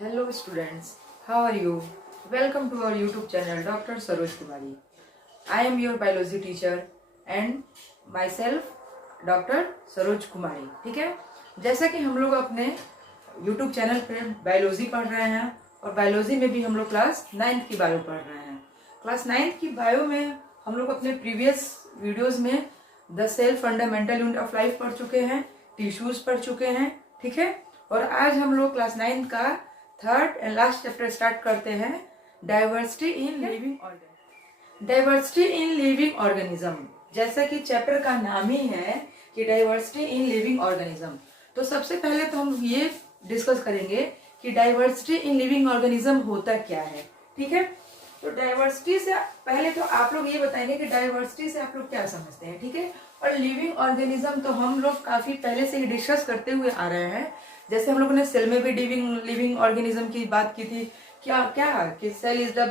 Hello students, how are you? Welcome to our YouTube channel Dr. Saroj Kumari. I am your biology teacher and myself Dr. Saroj Kumari. ठीक है, जैसा कि हम लोग अपने YouTube channel पे biology पढ़ रहे हैं और बायोलॉजी में भी हम लोग क्लास 9th की बायो पढ़ रहे हैं। क्लास 9th की बायो में हम लोग अपने प्रीवियस वीडियोस में the cell fundamental unit of life पढ़ चुके हैं, टिश्यूज पढ़ चुके हैं, ठीक है। और आज हम लोग क्लास 9th का third and last chapter start करते हैं, diversity in living organism. Diversity in living organism, जैसा कि चैप्टर का नाम ही है कि डाइवर्सिटी इन लिविंग ऑर्गेनिज्म। तो सबसे पहले तो हम ये डिस्कस करेंगे कि डाइवर्सिटी इन लिविंग ऑर्गेनिज्म होता क्या है, ठीक है। तो डाइवर्सिटी से पहले तो आप लोग ये बताएंगे कि डाइवर्सिटी से आप लोग क्या समझते हैं, ठीक है। और लिविंग ऑर्गेनिज्म तो हम लोग काफी पहले से ही डिस्कस करते हुए आ रहे हैं। जैसे हम लोगों ने सेल में भी लिविंग ऑर्गेनिज्म की बात की थी, क्या कि cell is the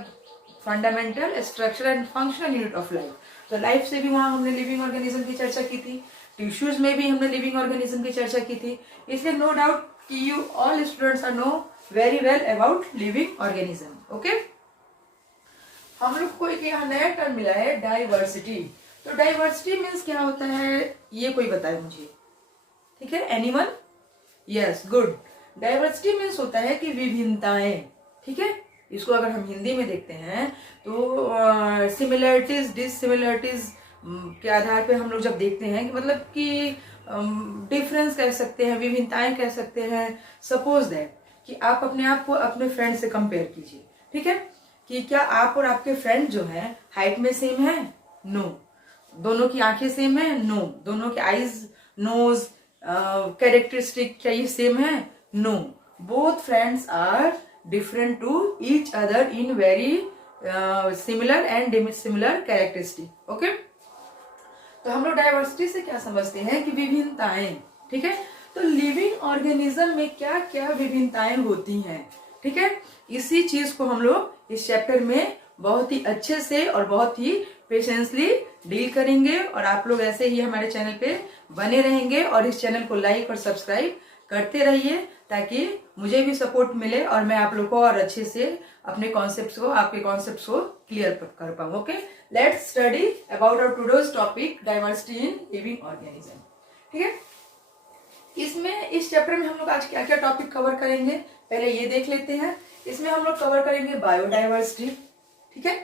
fundamental structure and functional unit of life. तो लाइफ से भी वहां हमने लिविंग ऑर्गेनिज्म की चर्चा की थी, टिश्यूज में भी हमने लिविंग ऑर्गेनिज्म की चर्चा की थी। इसलिए नो डाउट कि you all students are know very well about living organism, okay. हम लोग को एक यहाँ नया टर्म मिला है, डाइवर्सिटी। तो डाइवर्सिटी मीन्स क्या होता है, ये कोई बताए मुझे, ठीक है। Anyone? Yes, good. Diversity means होता है कि विभिन्नताएं, ठीक है। इसको अगर हम हिंदी में देखते हैं तो सिमिलरिटीज डिससिमिलरिटीज के आधार पे हम लोग जब देखते हैं कि मतलब कि डिफरेंस कह सकते हैं, विभिन्नताएं कह सकते हैं। सपोज दैट कि आप अपने आप को अपने फ्रेंड से कंपेयर कीजिए, ठीक है, कि क्या आप और आपके फ्रेंड जो है हाइट में सेम है? नो। दोनों की आंखें सेम है? नो। दोनों के आईज, नोज, कैरेक्टरिस्टिक क्या ये सेम है? No. Both friends are different to each other in very similar and dissimilar characteristic, okay. तो हम लोग डाइवर्सिटी से क्या समझते हैं कि विभिन्नताएं, ठीक है। तो लिविंग ऑर्गेनिज्म में क्या क्या विभिन्नताएं होती हैं, ठीक है। इसी चीज को हम लोग इस चैप्टर में बहुत ही अच्छे से और बहुत ही पेशेंसली डील करेंगे। और आप लोग ऐसे ही हमारे चैनल पे बने रहेंगे और इस चैनल को लाइक और सब्सक्राइब करते रहिए ताकि मुझे भी सपोर्ट मिले और मैं आप लोग को और अच्छे से अपने कॉन्सेप्ट्स को, आपके कॉन्सेप्ट्स को क्लियर कर पाऊँ, okay. Let's study about our today's topic, diversity in living organism, ठीक है। इसमें इस चैप्टर में हम लोग आज क्या क्या टॉपिक कवर करेंगे, पहले ये देख लेते हैं। इसमें हम लोग कवर करेंगे बायोडाइवर्सिटी, ठीक है।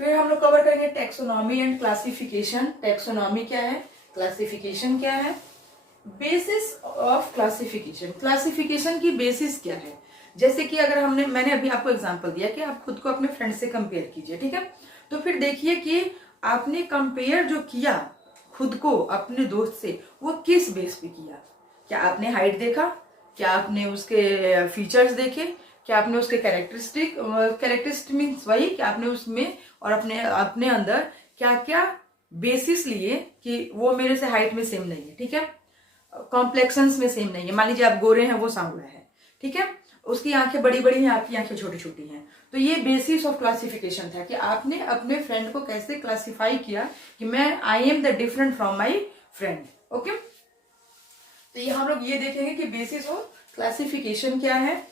फिर हम लोग कवर करेंगे टेक्सोनॉमी एंड क्लासिफिकेशन। टेक्सोनॉमी क्या है, क्लासिफिकेशन क्या है, बेसिस ऑफ क्लासिफिकेशन। क्लासिफिकेशन की बेसिस क्या है, जैसे कि अगर मैंने अभी आपको एग्जांपल दिया कि आप खुद को अपने फ्रेंड से कंपेयर कीजिए, ठीक है। तो फिर देखिए कि आपने कंपेयर जो किया खुद को अपने दोस्त से, वो किस बेस पे किया। क्या आपने हाइट देखा, क्या आपने उसके फीचर्स देखे, क्या आपने उसके कैरेक्टरिस्टिक मीन्स वही कि आपने उसमें और अपने अंदर क्या क्या बेसिस लिए कि वो मेरे से हाइट में सेम नहीं है, ठीक है, कॉम्प्लेक्शंस में सेम नहीं है। मान लीजिए आप गोरे हैं, वो सांवला है, ठीक है, उसकी आंखें बड़ी बड़ी हैं, आपकी आंखें छोटी छोटी हैं। तो ये बेसिस ऑफ क्लासिफिकेशन था कि आपने अपने फ्रेंड को कैसे क्लासिफाई किया कि मैं I am the different from my friend, okay. तो ये हम लोग ये देखेंगे कि बेसिस ऑफ क्लासिफिकेशन क्या है।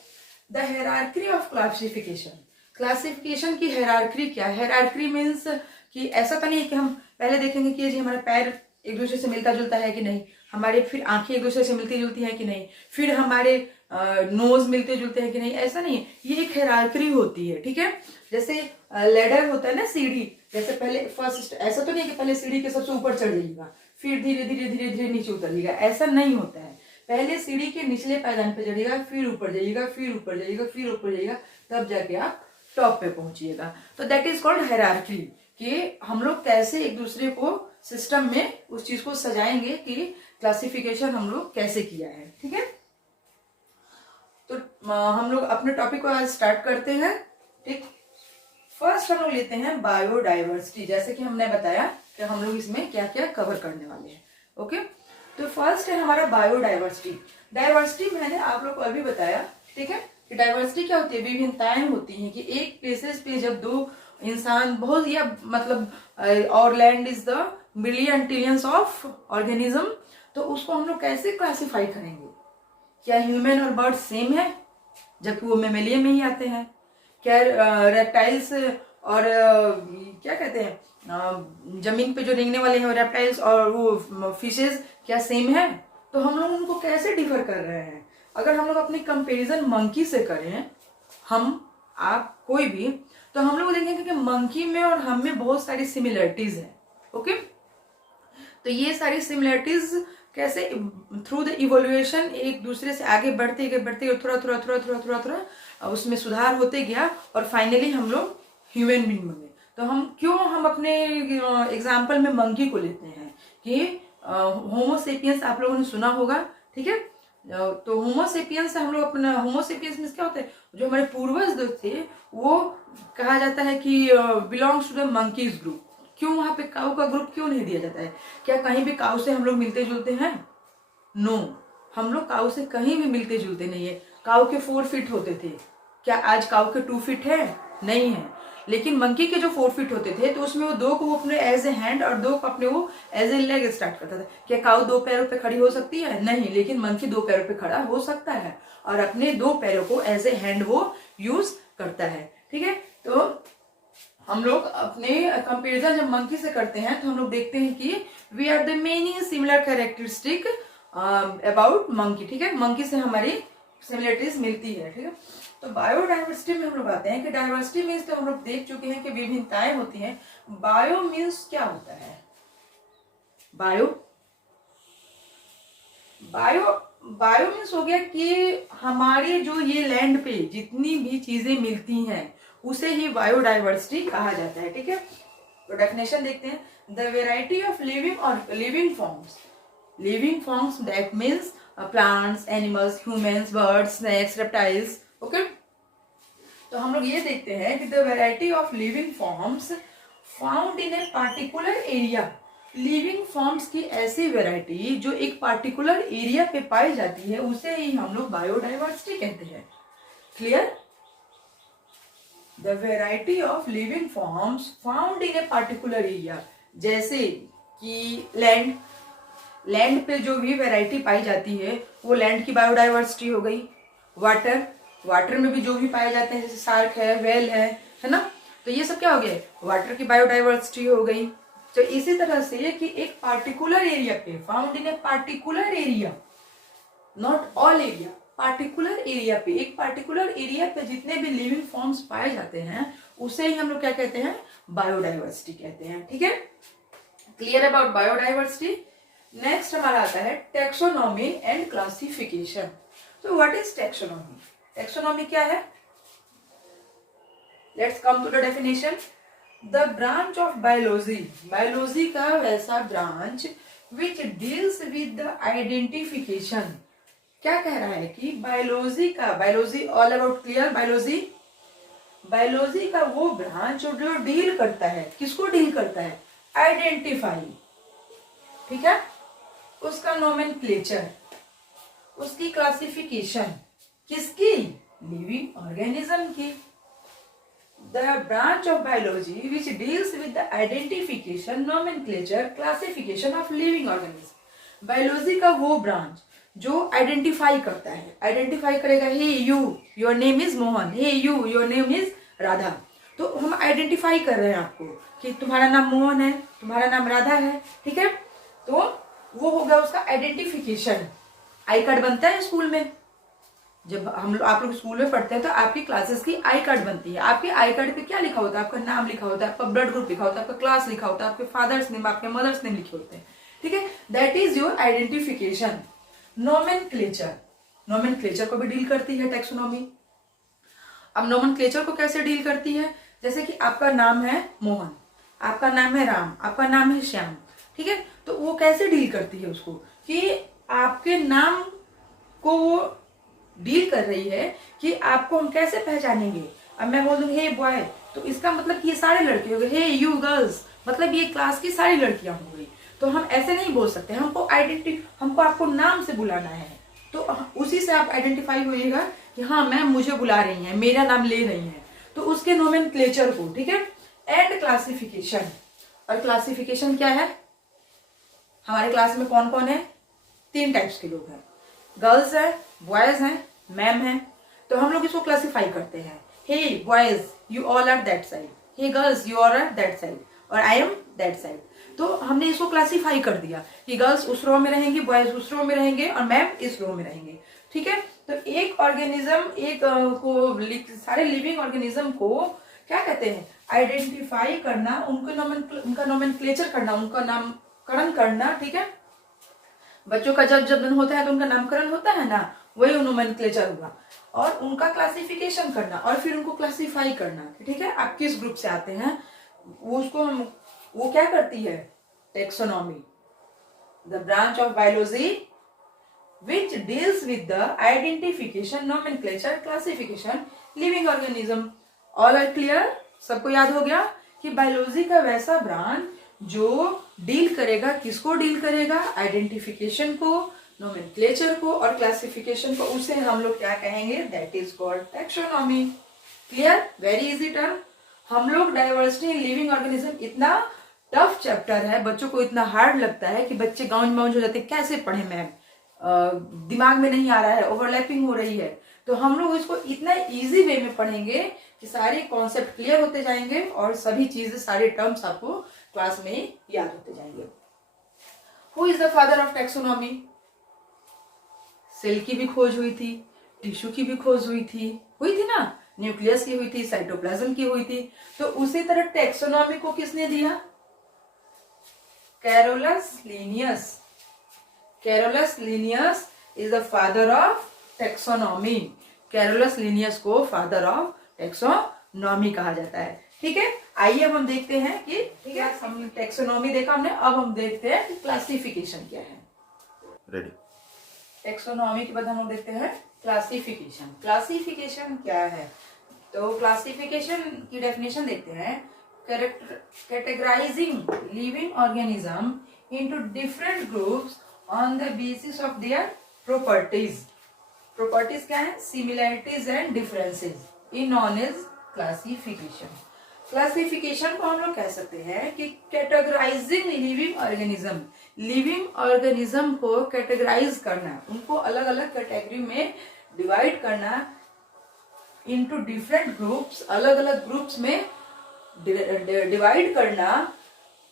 The hierarchy of classification, classification की हायरार्की क्या है। हायरार्की मीन्स कि ऐसा तो नहीं है कि हम पहले देखेंगे कि जी हमारा पैर एक दूसरे से मिलता जुलता है कि नहीं, हमारे फिर आंखें एक दूसरे से मिलती जुलती हैं कि नहीं, फिर हमारे नोज मिलते जुलते हैं कि नहीं, ऐसा नहीं है। ये एक हायरार्की होती है, ठीक है। जैसे लेडर होता है ना, सीढ़ी, जैसे पहले फर्स्ट, ऐसा तो नहीं है कि पहले सीढ़ी के सबसे ऊपर चढ़ जाइएगा फिर धीरे धीरे धीरे धीरे नीचे उतरिएगा, ऐसा नहीं होता है। पहले सीढ़ी के निचले पायदान पे चढ़िएगा, फिर ऊपर जाइएगा, फिर ऊपर जाइएगा, फिर ऊपर जाइएगा, तब जाके आप टॉप पे पहुंचिएगा। तो दैट इज कॉल्ड हायरार्की, कि हम लोग कैसे एक दूसरे को सिस्टम में उस चीज को सजाएंगे कि क्लासिफिकेशन हम लोग कैसे किया है, ठीक है। तो हम लोग अपने टॉपिक को आज स्टार्ट करते हैं, ठीक। फर्स्ट हम लोग लेते हैं बायोडाइवर्सिटी। जैसे कि हमने बताया कि हम लोग इसमें क्या क्या कवर करने वाले हैं, ओके। तो फर्स्ट है हमारा बायोडाइवर्सिटी। डाइवर्सिटी मैंने आप लोग को अभी बताया, ठीक है, कि डाइवर्सिटी क्या होती है, विभिन्नताएं होती हैं कि एक प्लेसेस पे जब दो इंसान बहुत या मतलब और land is the million trillions of organism, तो उसको हम लोग कैसे क्लासिफाई करेंगे। क्या ह्यूमन और बर्ड सेम है? जबकि वो मेमेलिया में ही आते हैं। क्या रेप्टाइल्स और क्या कहते हैं जमीन पे जो रेंगने वाले हैं रेप्टाइल्स और वो फिशेज क्या सेम है? तो हम लोग उनको कैसे डिफर कर रहे हैं? अगर हम लोग अपनी कंपेरिजन मंकी से करें, हम आप कोई भी, तो हम लोग देखेंगे कि मंकी में और हम में बहुत सारी सिमिलरिटीज है। ओके, तो ये सारी सिमिलरिटीज कैसे थ्रू द इवोल्यूशन एक दूसरे से आगे बढ़ते गए थोड़ा थोड़ा थोड़ा थोड़ा थोड़ा थोड़ा उसमें सुधार होते गया और फाइनली हम लोग ह्यूमन बीइंग बने। तो हम अपने एग्जाम्पल में मंकी को लेते हैं कि होमोसेपियंस आप लोगों ने सुना होगा, ठीक है? तो होमोसेपियंस हम लोग अपना होमोसेपियंस में क्या होता है, जो हमारे पूर्वज जो थे वो कहा जाता है कि belongs to the monkeys group. क्यों वहां पे काऊ का ग्रुप क्यों नहीं दिया जाता है? क्या कहीं भी काऊ से हम लोग मिलते जुलते हैं? नो, हम लोग काऊ से कहीं भी मिलते जुलते नहीं है। काऊ के 4 फीट होते थे, क्या आज काऊ के 2 फीट है? नहीं है। लेकिन मंकी के जो 4 फीट होते थे तो उसमें वो 2 को वो अपने एज ए हैंड और 2 को अपने वो एज ए लेग स्टार्ट करता था। क्या काऊ 2 पैरों पे खड़ी हो सकती है? नहीं, लेकिन मंकी 2 पैरों पे खड़ा हो सकता है और अपने 2 पैरों को एज ए हैंड वो यूज करता है, ठीक है? तो हम लोग अपने कंपेरिजन जब मंकी से करते हैं तो हम लोग देखते हैं कि we are the many similar characteristic about monkey, ठीक है? मंकी से हमारी सिमिलरिटीज मिलती है, ठीक है? तो बायोडाइवर्सिटी में हम लोग आते हैं कि डाइवर्सिटी मीन्स तो हम लोग देख चुके हैं कि विभिन्नताएं होती हैं। बायो मीन्स क्या होता है? बायो बायो बायो मीन्स हो गया कि हमारे जो ये लैंड पे जितनी भी चीजें मिलती हैं उसे ही बायोडाइवर्सिटी कहा जाता है, ठीक है? तो डेफिनेशन देखते हैं, the variety of living forms that means plants, animals, humans, birds, snakes, reptiles. Okay, तो हम लोग ये देखते हैं कि the variety of living forms found in a particular area. Living forms की ऐसी वेराइटी जो एक पार्टिकुलर एरिया पे पाई जाती है उसे ही हम लोग बायोडाइवर्सिटी कहते हैं। Clear? The variety of living forms found in a particular area, जैसे कि लैंड पे जो भी वैरायटी पाई जाती है वो लैंड की बायोडाइवर्सिटी हो गई। वाटर में भी जो भी पाए जाते हैं जैसे शार्क है, वेल है ना? तो ये सब क्या हो गया? वाटर की बायोडाइवर्सिटी हो गई। तो इसी तरह से कि एक पार्टिकुलर एरिया पे, found in a particular area, not all area, particular area पे, एक पार्टिकुलर एरिया पे जितने भी लिविंग फॉर्म्स पाए जाते हैं उसे ही हम लोग क्या कहते हैं? बायोडाइवर्सिटी कहते हैं, ठीक है? Clear about biodiversity. नेक्स्ट हमारा आता है टेक्सोनॉमी एंड क्लासिफिकेशन। तो व्हाट इज टेक्सोनॉमी? टेक्सोनॉमी क्या है? Let's come to the definition. The branch of biology, biology का वैसा branch which deals with the identification. क्या कह रहा है कि biology all about clear biology का वो ब्रांच जो डील करता है, किसको डील करता है? आइडेंटिफाई, ठीक है? उसका नोमेनक्लेचर, उसकी क्लासिफिकेशन, किसकी? लिविंग ऑर्गेनिज्म की। The branch of biology which deals with the identification, nomenclature, classification of living organism. Biology का वो ब्रांच जो आइडेंटिफाई करता है, आइडेंटिफाई करेगा, hey you your name is Mohan, hey you your name is Radha. तो हम आइडेंटिफाई कर रहे हैं आपको कि तुम्हारा नाम मोहन है, तुम्हारा नाम राधा है, ठीक है? तो वो हो गया उसका आइडेंटिफिकेशन। आई कार्ड बनता है स्कूल में, जब आप लोग स्कूल में पढ़ते हैं तो आपकी क्लासेस की आई कार्ड बनती है। आपके आई कार्ड पे क्या लिखा होता है? आपका नाम लिखा होता है, आपका ब्लड ग्रुप लिखा होता है, आपका क्लास लिखा होता है, आपके फादर्स नेम, आपके मदर्स नेम लिखे होते हैं, ठीक है? That is your identification. Nomenclature को भी डील करती है टेक्सोनॉमी। अब नोमेनक्लेचर को कैसे डील करती है? जैसे कि आपका नाम है मोहन, आपका नाम है राम, आपका नाम है श्याम, ठीक है? तो वो कैसे डील करती है उसको कि आपके नाम को वो डील कर रही है कि आपको हम कैसे पहचानेंगे। अब मैं बोल दूं हे बॉय, तो इसका मतलब कि ये सारे लड़के हो गए, हे यू गर्ल्स मतलब ये क्लास की सारी लड़कियां हो गई। तो हम ऐसे नहीं बोल सकते, हमको आपको नाम से बुलाना है, तो उसी से आप आइडेंटिफाई होइएगा कि हाँ मैम मुझे बुला रही हैं, मेरा नाम ले रही हैं, तो उसके नोमेनक्लेचर को, ठीक है? And classification. और क्लासिफिकेशन क्या है? हमारे क्लास में कौन कौन है? 3 टाइप्स के लोग हैं, गर्ल्स है, बॉयज हैं, मैम है। तो हम लोग इसको क्लासीफाई करते हैं, hey boys you all are that side, hey girls you all are that side, और आई एम दैट साइड। तो हमने इसको क्लासीफाई कर दिया कि गर्ल्स उस रो में रहेंगी, बॉयज उस रो में रहेंगे और मैम इस रो में रहेंगे। ठीक है, तो एक ऑर्गेनिज्म को सारे लिविंग ऑर्गेनिज्म को क्या कहते हैं, आइडेंटिफाई करना, उनका नोमेनक्लेचर करना, उनका नामकरण करना। ठीक है, बच्चों का जब जन्म होता है तो उनका नामकरण होता है ना, वही नोमेनक्लेचर हुआ, और उनका क्लासिफिकेशन करना और फिर उनको क्लासिफाई करना। ठीक है, आप किस ग्रुप से आते हैं वो क्या करती है, taxonomy, the branch of biology which deals with the identification, nomenclature, classification, living organism. All are clear? सबको याद हो गया कि बायोलॉजी का वैसा ब्रांच जो डील करेगा, किसको डील करेगा, आइडेंटिफिकेशन को, नोमेनक्लेचर को और क्लासिफिकेशन को, उसे हम लोग क्या कहेंगे, that is called taxonomy. Clear? Very easy term. हम लोग डाइवर्सिटी इन लिविंग ऑर्गेनिज्म, इतना टफ चैप्टर है, बच्चों को इतना हार्ड लगता है कि बच्चे गाउंज माउंज हो जाते हैं, कैसे पढ़े मैम, दिमाग में नहीं आ रहा है, ओवरलैपिंग हो रही है। तो हम लोग इसको इतना इजी वे में पढ़ेंगे कि सारे कॉन्सेप्ट क्लियर होते जाएंगे और सभी चीजें, सारे टर्म्स आपको क्लास में याद होते जाएंगे। Who is the father of taxonomy? Cell की भी खोज हुई थी, टिश्यू की भी खोज हुई थी ना, न्यूक्लियस की हुई थी, साइटोप्लाज्म की हुई थी। तो उसी तरह टैक्सोनॉमी को किसने दिया? Carolus Linnaeus. Carolus Linnaeus is the father of taxonomy. Carolus Linnaeus को फादर ऑफ टैक्सोनॉमी कहा जाता है। ठीक है, आइए अब हम देखते हैं कि, ठीक है, हम टैक्सोनॉमी देखा हमने, अब हम देखते हैं कि क्लासिफिकेशन क्या है। रेडी। टैक्सोनॉमी के बाद हम लोग देखते हैं क्लासिफिकेशन। क्लासिफिकेशन क्या है? तो क्लासिफिकेशन की डेफिनेशन देखते हैं, categorising living organism into different groups on the basis of their properties. Properties क्या है? Similarities and differences. In known as classification. Classification को हम लोग कह सकते हैं कि categorizing living organism. Living organism को categorize करना, उनको अलग अलग कैटेगरी में डिवाइड करना, into different groups, अलग अलग ग्रुप्स में डिवाइड करना,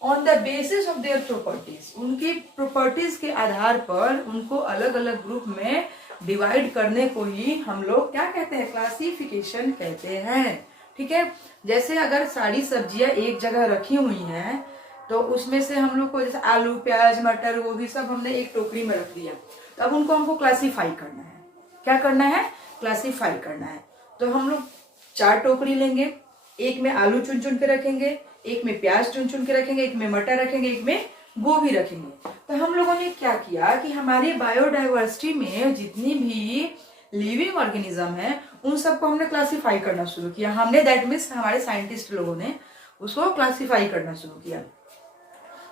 on the basis of their properties, उनकी प्रॉपर्टीज के आधार पर उनको अलग अलग ग्रुप में डिवाइड करने को ही हम लोग क्या कहते हैं, क्लासिफिकेशन कहते हैं। ठीक है, जैसे अगर सारी सब्जियां एक जगह रखी हुई हैं तो उसमें से हम लोग को, जैसे आलू, प्याज, मटर, गोभी सब हमने एक टोकरी में रख दिया, तो अब उनको हमको क्लासीफाई करना है। क्या करना है? क्लासीफाई करना है। तो हम लोग 4 टोकरी लेंगे, एक में आलू चुन चुन के रखेंगे, एक में प्याज चुन चुन के रखेंगे, एक में मटर रखेंगे, एक में गोभी रखेंगे। तो हम लोगों ने क्या किया कि हमारी बायोडाइवर्सिटी में जितनी भी लिविंग ऑर्गेनिज्म है उन सबको हमने क्लासिफाई करना शुरू किया। हमने, दैट मीन्स हमारे साइंटिस्ट लोगों ने उसको क्लासिफाई करना शुरू किया।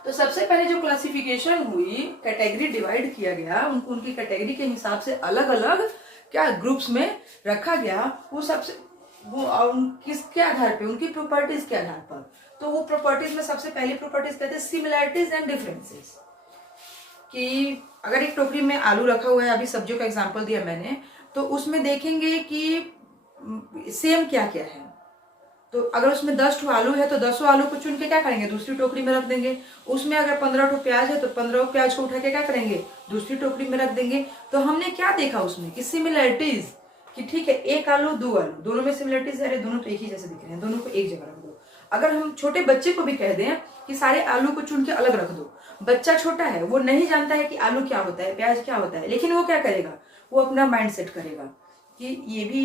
तो सबसे पहले जो क्लासिफिकेशन हुई, कैटेगरी डिवाइड किया गया, उनको उनकी कैटेगरी के हिसाब से अलग अलग क्या ग्रुप्स में रखा गया, वो सबसे किसके आधार पे, उनकी प्रॉपर्टीज के आधार पर। तो वो प्रॉपर्टीज में सबसे पहली प्रॉपर्टीज कहते हैं सिमिलैरिटीज एंड डिफरेंसेस। कि अगर एक टोकरी में आलू रखा हुआ है, अभी सब्जियों का एग्जांपल दिया मैंने, तो उसमें देखेंगे कि सेम क्या क्या है। तो अगर उसमें 10 आलू है तो 10 आलू को चुन के क्या करेंगे, दूसरी टोकरी में रख देंगे। उसमें अगर 15 प्याज है तो 15 प्याज को उठा के क्या करेंगे, दूसरी टोकरी में रख देंगे। तो हमने क्या देखा उसमें कि सिमिलैरिटीज, कि ठीक है, एक आलू 2 आलू, दोनों में सिमिलरिटीज है, दोनों तो एक ही जैसे दिख रहे हैं, दोनों को एक जगह रख दो। अगर हम छोटे बच्चे को भी कह दें कि सारे आलू को चुन के अलग रख दो, बच्चा छोटा है, वो नहीं जानता है कि आलू क्या होता है, प्याज क्या होता है, लेकिन वो क्या करेगा, वो अपना माइंड सेट करेगा कि ये भी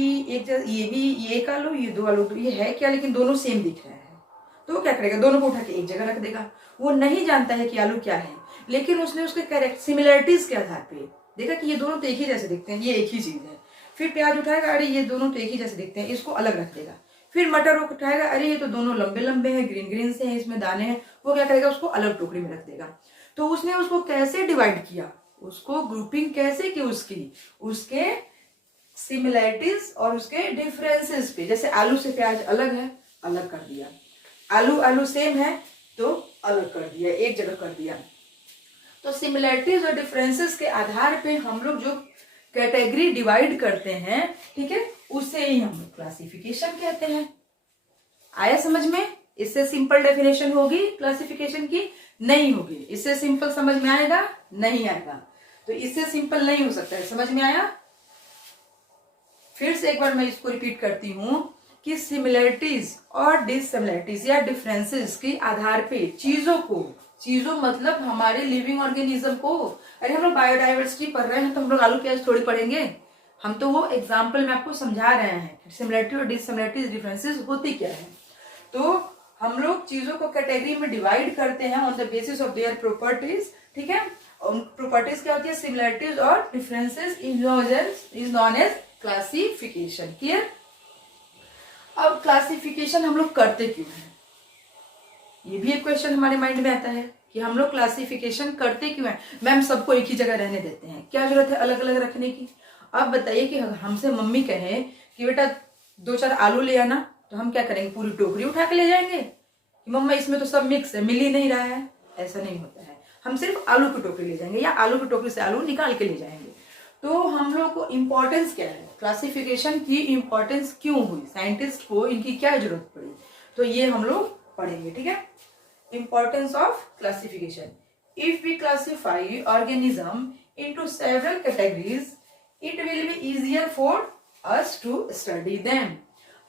ये एक आलू, ये 2 आलू, तो ये है क्या, लेकिन दोनों सेम दिख रहे हैं। तो वो क्या करेगा, दोनों को उठा के एक जगह रख देगा। वो नहीं जानता है कि आलू क्या है, लेकिन उसने उसके सिमिलरिटीज के आधार पे देखा कि ये दोनों तो एक ही जैसे दिखते हैं, ये एक ही चीज है। फिर प्याज उठाएगा, अरे ये दोनों तो एक ही जैसे दिखते हैं, इसको अलग रख देगा। फिर मटर उठाएगा, अरे ये तो दोनों लंबे लंबे हैं, ग्रीन ग्रीन से हैं, इसमें दाने हैं, वो क्या करेगा, उसको अलग टोकरी में रख देगा। तो उसने उसको कैसे डिवाइड किया, उसको ग्रुपिंग कैसे की, उसके सिमिलरिटीज और उसके डिफरेंसेस पे। जैसे आलू से प्याज अलग है, अलग कर दिया, आलू सेम है तो अलग कर दिया, एक जगह कर दिया। तो सिमिलरिटीज और डिफरेंसेस के आधार पे हम लोग जो कैटेगरी डिवाइड करते हैं, ठीक है, उसे ही हम क्लासिफिकेशन कहते हैं। आया समझ में? इससे सिंपल डेफिनेशन होगी क्लासिफिकेशन की? नहीं होगी। इससे सिंपल समझ में आएगा? नहीं आएगा। तो इससे सिंपल नहीं हो सकता है। समझ में आया? फिर से एक बार मैं इसको रिपीट करती हूं कि सिमिलरिटीज और डिससिमिलरिटीज या डिफरेंसेस के आधार पे चीजों मतलब हमारे लिविंग ऑर्गेनिज्म को, अरे हम लोग बायोडाइवर्सिटी पढ़ रहे हैं तो हम लोग आलू प्याज थोड़ी पढ़ेंगे। हम तो वो एग्जाम्पल में आपको समझा रहे हैं सिमिलरिटी और डिससिमिलरिटीज डिफरेंसेस होती क्या है। तो हम लोग चीजों को कैटेगरी में डिवाइड करते हैं on the basis of their properties, ठीक है। प्रॉपर्टीज क्या होती है? सिमिलरिटीज और differences is known as classification. Clear? अब क्लासिफिकेशन हम लोग करते क्यों हैं? ये भी एक क्वेश्चन हमारे माइंड में आता है कि हम लोग क्लासिफिकेशन करते क्यों हैं। मैम सबको एक ही जगह रहने देते हैं, क्या जरूरत है अलग अलग रखने की? अब बताइए कि हमसे मम्मी कहे कि बेटा 2-4 आलू ले आना, तो हम क्या करेंगे? पूरी टोकरी उठा के ले जाएंगे कि मम्मा इसमें तो सब मिक्स है, मिल ही नहीं रहा है। ऐसा नहीं होता है। हम सिर्फ आलू की टोकरी ले जाएंगे या आलू की टोकरी से आलू निकाल के ले जाएंगे। तो हम लोग को इम्पोर्टेंस क्या है? क्लासिफिकेशन की इम्पोर्टेंस क्यों हुई? साइंटिस्ट को इनकी क्या जरूरत पड़ी? तो ये हम लोग पढ़ेंगे, ठीक है। Importance of classification. If we classify organism into several categories, it will be easier for us to study them.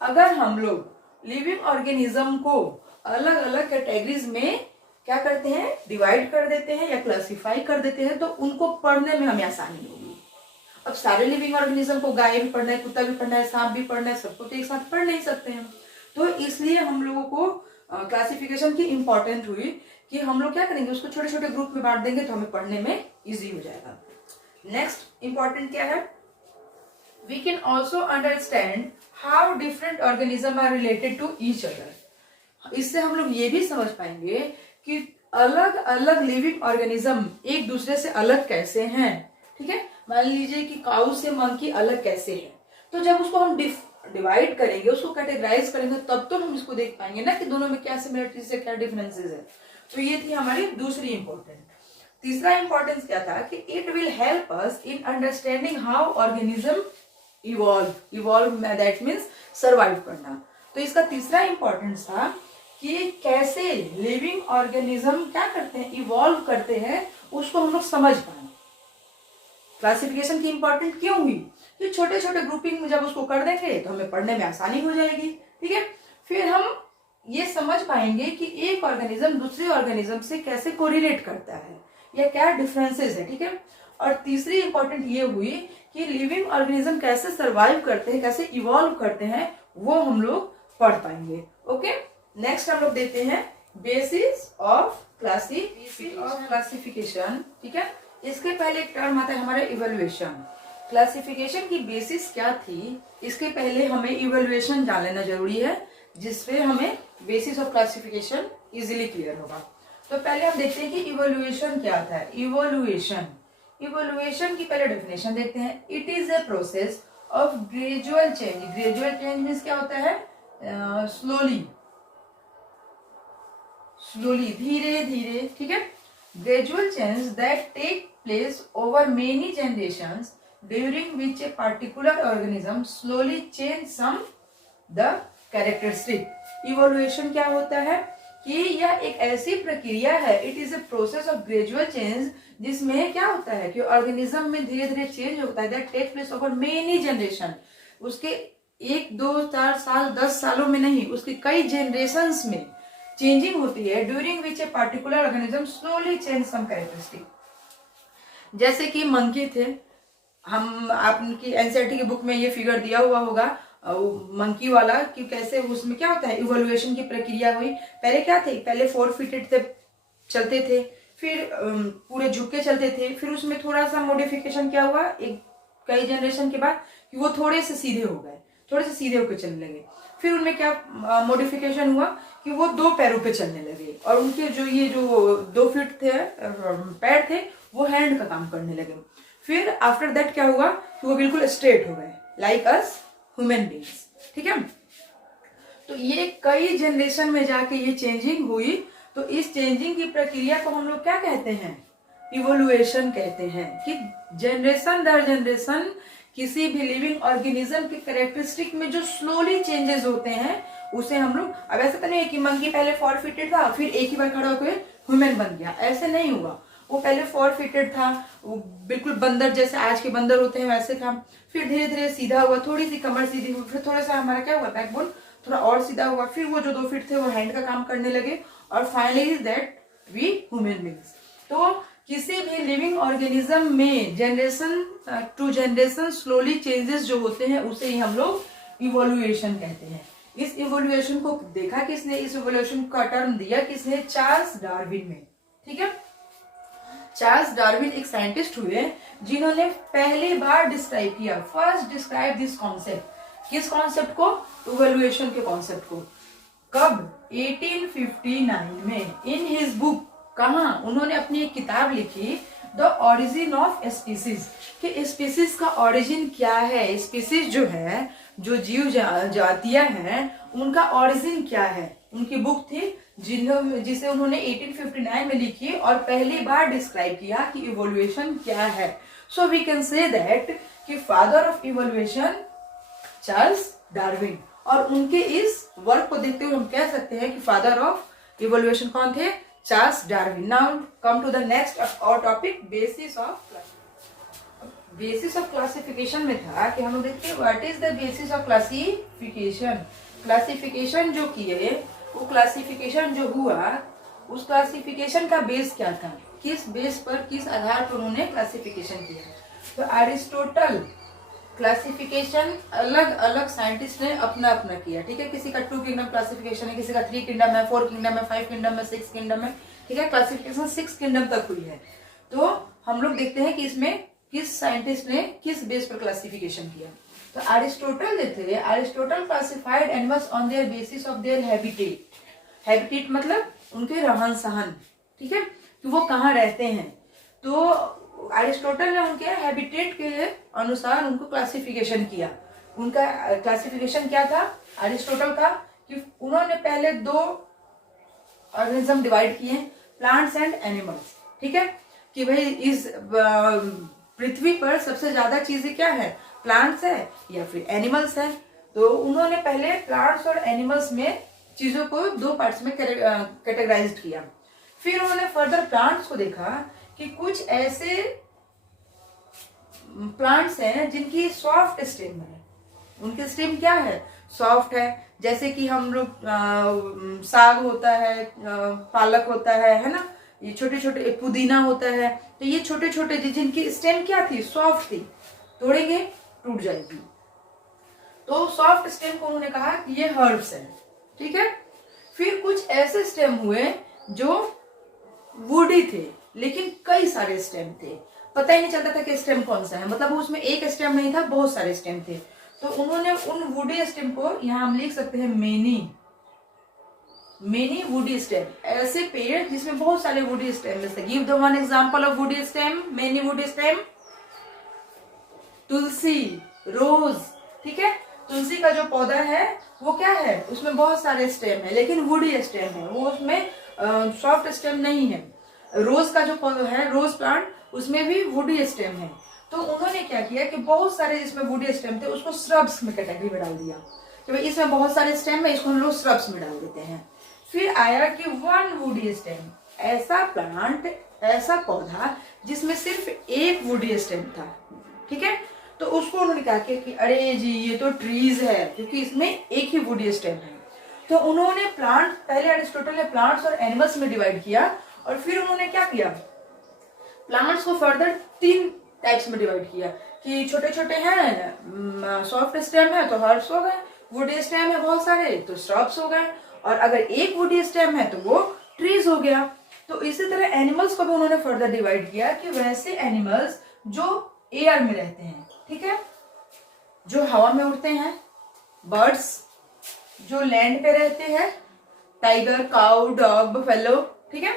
अगर हम लोग लिविंग ऑर्गेनिज्म को अलग अलग कैटेगरीज में क्या करते हैं? डिवाइड कर देते हैं या क्लासिफाई कर देते हैं, तो उनको पढ़ने में हमें आसानी होगी। अब सारे लिविंग ऑर्गेनिज्म को, गाय भी पढ़ना है, कुत्ता भी पढ़ना है, सांप भी पढ़ना है, सबको तो एक साथ पढ़ नहीं सकते हैं। तो इसलिए हम लोगों को क्लासिफिकेशन की इंपॉर्टेंट हुई कि हम लोग क्या करेंगे? उसको छोटे छोटे ग्रुप में बांट देंगे तो हमें पढ़ने में इजी हो जाएगा। नेक्स्ट इंपॉर्टेंट क्या है? We can also understand how different organism are related to each other. इससे हम लोग ये भी समझ पाएंगे कि अलग अलग लिविंग ऑर्गेनिज्म एक दूसरे से अलग कैसे हैं, ठीक है। मान लीजिए कि काऊ से मंकी अलग कैसे है, तो जब उसको हम डिवाइड करेंगे, उसको कैटेगराइज करेंगे, तब तो हम इसको देख पाएंगे ना कि दोनों में क्या सिमिलरिटीज है, क्या डिफरेंसेस है। तो ये थी हमारी दूसरी इंपॉर्टेंट। तीसरा इंपॉर्टेंस क्या था कि it will help us in understanding how organism evolve that means survive करना। तो इसका तीसरा इंपॉर्टेंस था कि कैसे लिविंग ऑर्गेनिज्म क्या करते हैं? इवॉल्व करते हैं, उसको हम लोग समझ पाए। क्लासिफिकेशन की इंपॉर्टेंट क्यों हुई? कि छोटे छोटे ग्रुपिंग में जब उसको कर देंगे तो हमें पढ़ने में आसानी हो जाएगी, ठीक है। फिर हम ये समझ पाएंगे कि एक ऑर्गेनिज्म दूसरे ऑर्गेनिज्म से कैसे कोरिलेट करता है या क्या डिफरेंसेस है, ठीक है। और तीसरी इंपॉर्टेंट ये हुई कि लिविंग ऑर्गेनिज्म कैसे सर्वाइव करते हैं, कैसे इवॉल्व करते हैं, वो हम लोग पढ़ पाएंगे। ओके, नेक्स्ट हम लोग देते हैं बेसिस ऑफ क्लासिफिकेशन, ठीक है। इसके पहले एक टर्म आता है हमारा इवैल्यूएशन। क्लासिफिकेशन की बेसिस क्या थी, इसके पहले हमें इवैल्यूएशन जान लेना जरूरी है, जिससे हमें basis of classification easily clear होगा। तो पहले हम देखते हैं कि इवैल्यूएशन क्या था। इवैल्यूएशन की पहले डेफिनेशन देखते हैं। It is a process of gradual change. Gradual change means क्या होता है? स्लोली, धीरे धीरे, ठीक है। Gradual change that take place over many generations during which a particular organism slowly change some the characteristic. Evolution क्या होता है कि यह एक ऐसी प्रक्रिया है, it is a process of gradual change, जिसमें क्या होता है कि ऑर्गेनिज्म में धीरे धीरे चेंज होता है, that take place over many generation। उसके 1, 2, 4 साल 10 सालों में नहीं, उसके कई जनरेशंस में चेंजिंग होती है, during which a particular organism slowly change some characteristic. जैसे कि मंकी थे, हम आपकी एनसीईआरटी की बुक में ये फिगर दिया हुआ होगा मंकी वाला कि कैसे उसमें क्या होता है, इवोल्यूशन की प्रक्रिया हुई। पहले क्या थे? पहले 4 फीटेड थे, चलते थे, फिर पूरे झुक के चलते थे, फिर उसमें थोड़ा सा मॉडिफिकेशन क्या हुआ एक कई जनरेशन के बाद कि वो थोड़े से सीधे हो गए, थोड़े से सीधे होकर चलने लगे। फिर उनमें क्या मॉडिफिकेशन हुआ कि वो 2 पैरों पे चलने लगे, और उनके जो 2 फीट थे पैर थे, वो हैंड का काम करने लगे। फिर आफ्टर दैट क्या हुआ कि वो बिल्कुल स्ट्रेट हो गए, लाइक अस ह्यूमन बीइंग्स, ठीक है। तो ये कई जनरेशन में जाके ये चेंजिंग हुई। तो इस चेंजिंग की प्रक्रिया को हम लोग क्या कहते हैं? इवोल्यूएशन कहते हैं कि जनरेशन दर जनरेशन किसी भी लिविंग ऑर्गेनिज्म के कैरेक्टरिस्टिक में जो स्लोली चेंजेस होते हैं उसे हम लोग, अब ऐसा तो नहीं है कि मंकी पहले 4 फीटेड था फिर एक ही बार खड़ा होकर ह्यूमन बन गया, ऐसे नहीं हुआ। वो पहले 4 फीटेड था, वो बिल्कुल बंदर जैसे आज के बंदर होते हैं वैसे था, फिर धीरे धीरे सीधा हुआ, थोड़ी सी कमर सीधी हुई, फिर थोड़ा सा हमारा क्या हुआ बैकबोन थोड़ा और सीधा हुआ, फिर वो जो 2 फीट थे वो हैंड का काम करने लगे और finally that we human beings. तो किसी भी लिविंग ऑर्गेनिज्म में generation to generation slowly changes जो होते हैं उसे ही हम लोग इवोल्यूएशन कहते हैं। इस इवोल्यूएशन को देखा किसने, इस इवोल्यूएशन का टर्म दिया किसने, चार्ल्स डार्विन ने। ठीक है, चार्ल्स डार्विन एक साइंटिस्ट हुए जिन्होंने पहली बार डिस्क्राइब किया, फर्स्ट डिस्क्राइब दिस कॉन्सेप्ट, किस कॉन्सेप्ट को, इवोल्यूएशन के कॉन्सेप्ट को। कब, 1859 में, इन हिज बुक, कहा, उन्होंने अपनी एक किताब लिखी द ओरिजिन ऑफ स्पीसीज, कि स्पीसीज का ओरिजिन क्या है, स्पीसीज जो है, जो जीव जातियां हैं उनका ओरिजिन क्या है। उनकी बुक थी जिसे उन्होंने 1859 में लिखी और पहली बार डिस्क्राइब किया कि इवोल्यूएशन क्या है। So we can say that कि father of evolution Charles Darwin, और उनके इस वर्क को देखते हुए हम कह सकते हैं कि फादर ऑफ इवोल्यूएशन कौन थे, Charles Darwin. Now come to the next और टॉपिक, बेसिस ऑफ क्लासिफिकेशन में था कि हम लोग देखते हैं what is the basis of classification. Classification जो किए, वो क्लासिफिकेशन जो हुआ, उस क्लासिफिकेशन का बेस क्या था, किस बेस पर, किस आधार पर उन्होंने क्लासिफिकेशन किया। तो एरिस्टोटल क्लासिफिकेशन अलग अलग साइंटिस्ट ने अपना अपना किया। ठीक है, किसी का 2 किंगडम क्लासिफिकेशन है, किसी का 3 किंगडम है, 4 किंगडम है, 5 किंगडम है, 6 किंगडम है। ठीक है, क्लासिफिकेशन 6 किंगडम तक हुई है। तो हम लोग देखते हैं कि इसमें किस साइंटिस्ट ने किस बेस पर क्लासिफिकेशन किया। तो एरिस्टोटल जो थे, Aristotle classified animals on their basis of their habitat. Habitat मतलब उनके रहन सहन, ठीक है, कि वो कहाँ रहते हैं। तो एरिस्टोटल ने उनके हैबिटेट के अनुसार उनको क्लासिफिकेशन किया। उनका क्लासिफिकेशन क्या था एरिस्टोटल का, कि उन्होंने पहले 2 ऑर्गेनिज्म डिवाइड किए, प्लांट्स एंड एनिमल्स। ठीक है, कि भाई इस पृथ्वी पर सबसे ज्यादा चीजें क्या है, प्लांट्स है या फिर एनिमल्स है। तो उन्होंने पहले प्लांट्स और एनिमल्स में चीजों को 2 पार्ट्स में कैटेगराइज किया। फिर उन्होंने फर्दर प्लांट्स को देखा कि कुछ ऐसे प्लांट्स हैं जिनकी सॉफ्ट स्टेम है, उनकी स्टेम क्या है, सॉफ्ट है। जैसे कि हम लोग साग होता है, पालक होता है ना, ये छोटे छोटे, पुदीना होता है, तो ये छोटे छोटे जिनकी स्टेम क्या थी, सॉफ्ट थी, तोड़ेंगे टूट जाएगी। तो सॉफ्ट स्टेम को उन्होंने कहा कि ये हर्ब्स है। ठीक है, फिर कुछ ऐसे स्टेम हुए जो वुडी थे, लेकिन कई सारे स्टेम थे, पता ही नहीं चलता था कि स्टेम कौन सा है, मतलब उसमें एक स्टेम नहीं था, बहुत सारे स्टेम थे। तो उन्होंने उन वुडी स्टेम को यहाँ हम लिख सकते हैं मेनी वुडी स्टेम, ऐसे पेड़ जिसमें बहुत सारे वुडी स्टेम है। Give the one example of woody stem, many woody stem. तुलसी, रोज। ठीक है, तुलसी का जो पौधा है वो क्या है, उसमें बहुत सारे स्टेम है लेकिन वुडी स्टेम है, वो उसमें सॉफ्ट स्टेम नहीं है। रोज का जो पौधा है, रोज प्लांट, उसमें भी वुडी स्टेम है। तो उन्होंने क्या किया कि बहुत सारे जिसमें वुडी स्टेम थे उसको श्रब्स में कैटेगरी में डाल दिया कि भाई इसमें बहुत सारे स्टेम है, इसको हम लोग श्रब्स में डाल देते हैं। फिर आया कि 1 वुडी स्टेम, ऐसा प्लांट, ऐसा पौधा जिसमें सिर्फ एक वुडी स्टेम था। ठीक है, तो उसको उन्होंने कहा कि अरे जी ये तो ट्रीज है, क्योंकि इसमें एक ही वुडी स्टेम है। तो उन्होंने प्लांट, पहले अरिस्टोटल ने प्लांट्स और एनिमल्स में डिवाइड किया, और फिर उन्होंने क्या किया, प्लांट्स को फर्दर 3 टाइप्स में डिवाइड किया कि छोटे छोटे हैं, सॉफ्ट स्टेम है तो हर्ब्स हो गए, वुडी स्टेम है बहुत सारे तो श्रब्स हो गए, और अगर एक वुडी स्टेम है तो वो ट्रीज हो गया। तो इसी तरह एनिमल्स को भी उन्होंने फर्दर डिवाइड किया कि वैसे एनिमल्स जो एयर में रहते हैं, ठीक है, जो हवा में उड़ते हैं, बर्ड्स, जो लैंड पे रहते हैं, टाइगर, काऊ, डॉग, बफेलो, ठीक है,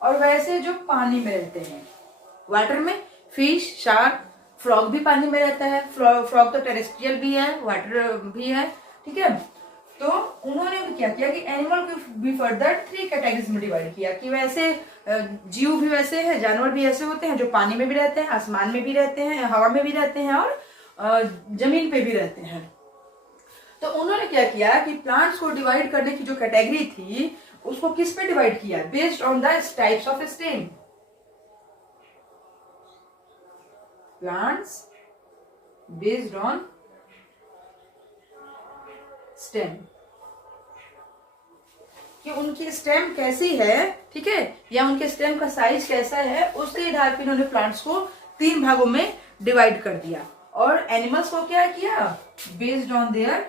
और वैसे जो पानी में रहते हैं, वाटर में, फिश, शार्क, फ्रॉग भी पानी में रहता है, फ्रॉग तो टेरेस्ट्रियल भी है, वाटर भी है। ठीक है, तो उन्होंने क्या किया कि एनिमल को भी फर्दर 3 कैटेगरीज में डिवाइड किया कि वैसे जीव भी वैसे हैं, जानवर भी ऐसे होते हैं जो पानी में भी रहते हैं, आसमान में भी रहते हैं, हवा में भी रहते हैं और जमीन पे भी रहते हैं। तो उन्होंने क्या किया कि प्लांट्स को डिवाइड करने की जो कैटेगरी थी उसको किस पे डिवाइड किया? Based on the types of stem. Plants based on stem, कि उनकी स्टेम कैसी है, ठीक है, या उनके स्टेम का साइज कैसा है, उसके आधार पर इन्होंने प्लांट्स को 3 भागों में डिवाइड कर दिया। और एनिमल्स को क्या किया? बेस्ड ऑन देयर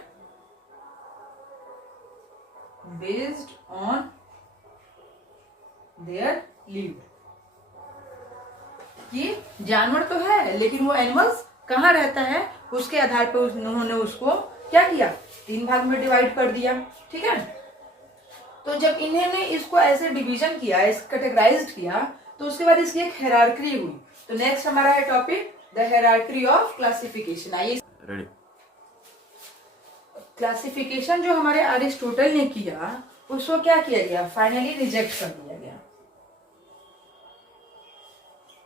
लीव, कि जानवर तो है लेकिन वो एनिमल्स कहाँ रहता है उसके आधार पर उन्होंने उसको क्या किया? 3 भाग में डिवाइड कर दिया, ठीक है। तो जब इन्होंने इसको ऐसे डिवीजन किया, कैटेगराइज्ड किया, तो उसके बाद इसकी एक हायरार्की हुई। तो नेक्स्ट हमारा है topic the hierarchy of classification. आइए, क्लासिफिकेशन जो हमारे अरिस्टोटल ने किया उसको क्या किया गया? फाइनली रिजेक्ट कर दिया गया।